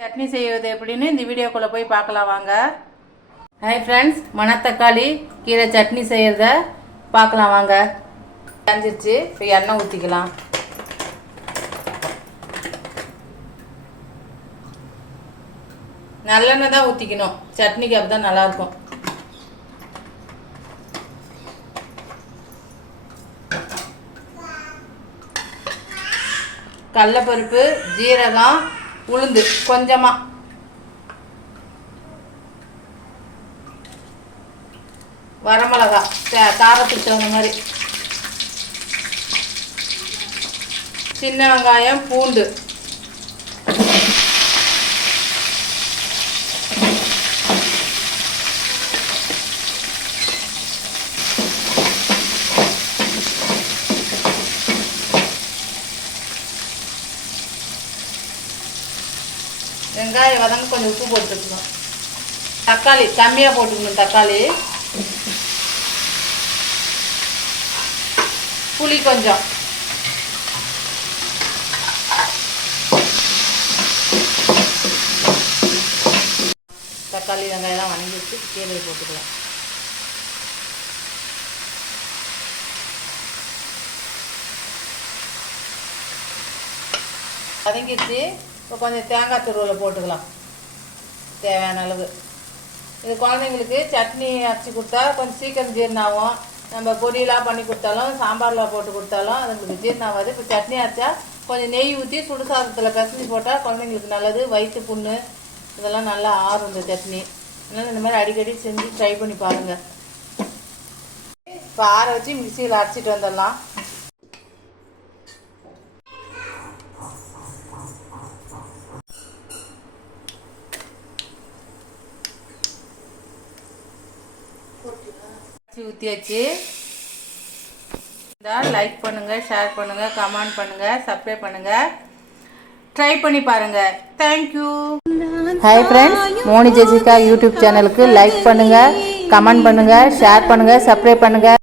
சட்னி செய்வது எப்படின்னு இந்த வீடியோக்குள்ளே போய் பார்க்கலாம் வாங்க. ஹாய் ஃப்ரெண்ட்ஸ், மணத்தக்காளி கீரை சட்னி செய்கிறத பார்க்கலாம் வாங்க. காஞ்சிருச்சு, இப்போ எண்ணெய் ஊற்றிக்கலாம். நல்லெண்ணெய் தான் ஊற்றிக்கணும், சட்னிக்கு அப்படி தான் நல்லாயிருக்கும். கடலைப்பருப்பு, ஜீரகம், உளுந்து கொஞ்சமாக, வரமிளகா காரத்துக்கு தகுந்த மாதிரி, சின்ன வெங்காயம், பூண்டு, வெங்காயம் வதங்க கொஞ்சம் உப்பு போட்டுக்கணும். தக்காளி கம்மியாக போட்டுக்கணும். தக்காளி, புளி கொஞ்சம், தக்காளி வெங்காயம்லாம் வதங்கி வச்சு கீரையை போட்டுக்கலாம். வதங்கிடுச்சு. இப்போ கொஞ்சம் தேங்காய் துருவலை போட்டுக்கலாம் தேவையான அளவு. இது குழந்தைங்களுக்கு சட்னி அரைச்சி கொடுத்தா கொஞ்சம் சீக்கிரம் ஜீரணம் ஆகும். நம்ம பொரியலாக பண்ணி கொடுத்தாலும் சாம்பாரில் போட்டு கொடுத்தாலும் அதுங்களுக்கு ஜீரணம் ஆகாது. இப்போ சட்னி அரைச்சா கொஞ்சம் நெய் ஊற்றி சுடுசாதத்தில் பிசைஞ்சு போட்டால் குழந்தைங்களுக்கு நல்லது. வயிற்று புண்ணு இதெல்லாம் நல்லா ஆறும் இந்த சட்னி. அதனால் இந்த மாதிரி அடிக்கடி செஞ்சு ட்ரை பண்ணி பாருங்கள். இப்போ ஆற வச்சு மிக்சியில் அரைச்சிட்டு வந்துடலாம். ஊற்றியாச்சு. லைக் பண்ணுங்கள், ஷேர் பண்ணுங்கள், கமெண்ட் பண்ணுங்கள், சப்ஸ்கிரைப் பண்ணுங்கள், ட்ரை பண்ணி பாருங்கள். Thank you. Hi friends, Moni Jessica YouTube சேனலுக்கு லைக் பண்ணுங்கள், கமெண்ட் பண்ணுங்கள், ஷேர் பண்ணுங்கள், சப்ஸ்கிரைப் பண்ணுங்கள்.